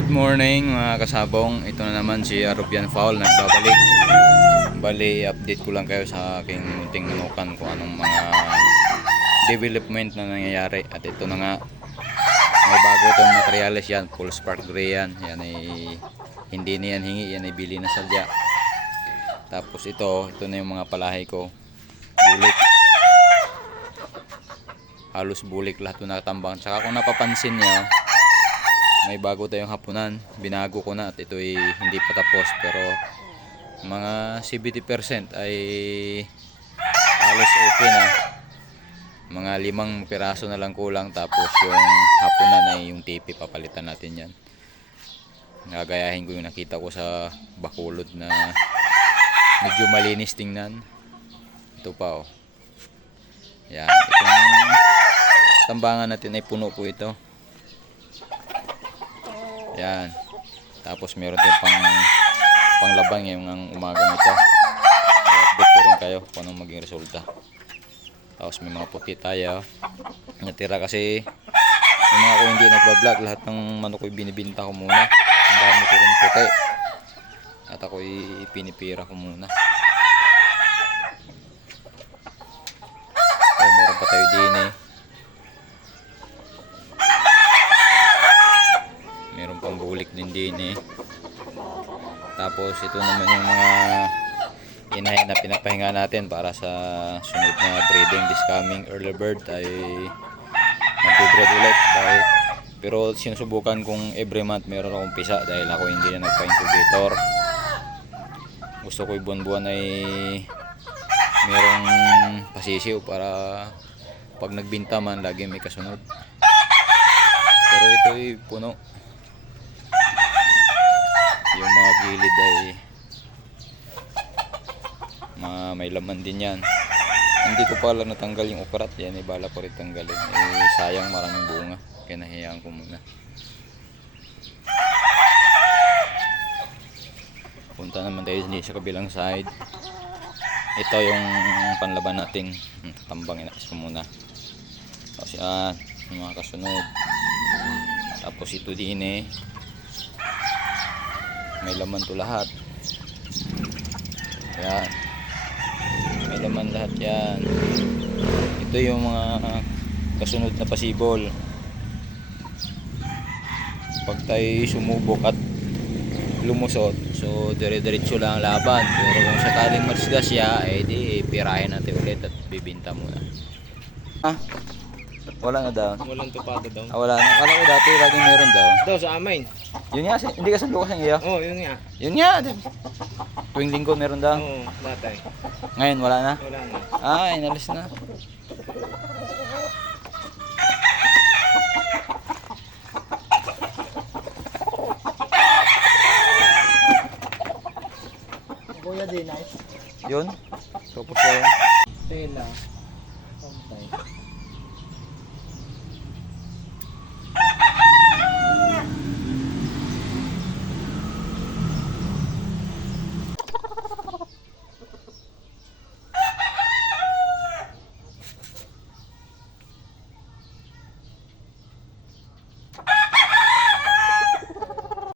Good morning mga kasabong. Ito na naman si Arubian Fowl nagbabalik. Bali, update ko lang kayo sa aking munting manukan kung anong mga development na nangyayari. At ito na nga, may bago itong materials yan. Full spark gray yan. Yan ay hindi na yan hingi, yan ay bili na sadya. Tapos ito na yung mga palahi ko. Bulik. Halos bulik lahat ng nakatambang. Tsaka kung napapansin niya, may bago tayong hapunan, binago ko na at ito ay hindi pa tapos, pero mga 70% ay halos okay na. Mga 5 piraso na lang kulang, tapos yung hapunan ay yung tipi, papalitan natin yan. Gagayahin ko yung nakita ko sa Bacolod na medyo malinis tingnan. Ito pa, oh. Yan, itong tambangan natin ay puno po ito. Yan. Tapos meron din panglabang yung umagang ito. I-update ko rin kayo kung anong maging resulta. Tapos may mga puti tayo. Natira kasi yung mga ko hindi nagbablog. Lahat ng manok ko binibinta ko muna. Ang dami ko rin puti. At ako pinipira ko muna. Ay, meron pa tayo din eh. Meron pang bulik din eh. Tapos ito naman yung mga inahin na pinapahinga natin para sa sunod na breeding this coming early bird ay mag-breed ulit. Pero sinusubukan kong every month meron akong pisa dahil ako hindi na nagpa-incubator. Gusto ko buwan-buwan ay merong pasisiw para pag nagbinta man lagi may kasunod. Pero ito ay puno. Yung mga gilid ay may laman din yan. Hindi ko pala natanggal yung ukrat. Yan ay bala ko rin tanggalin. Sayang, maraming bunga. Kaya nahiyaan ko muna. Punta naman tayo sa kabilang side. Ito yung panlaban nating tambang. Inakis ko muna. Tapos yan, yung mga kasunod. Tapos ito din eh. May laman to lahat. Yan. May laman lahat yan. Ito yung mga kasunod na pasibol. Pag tayo sumubok at lumusot, so dire-diretso lang ang laban. Pero kung sakaling marisgasya, eh di pirahin natin ulit at bibinta muna. Wala na daw. Walang tupado daw. Wala na. Kala ko dati laging meron daw. Daw sa amin. Yun nga, hindi ka sundo kasi iyo. Oo, yun nga. Yun nga. Tuwing linggo meron daw. Oo, dati. Ngayon wala na. Wala na. Inalis na. Kuya din, nice. Yun. Tapos yan. Tela. Pantay.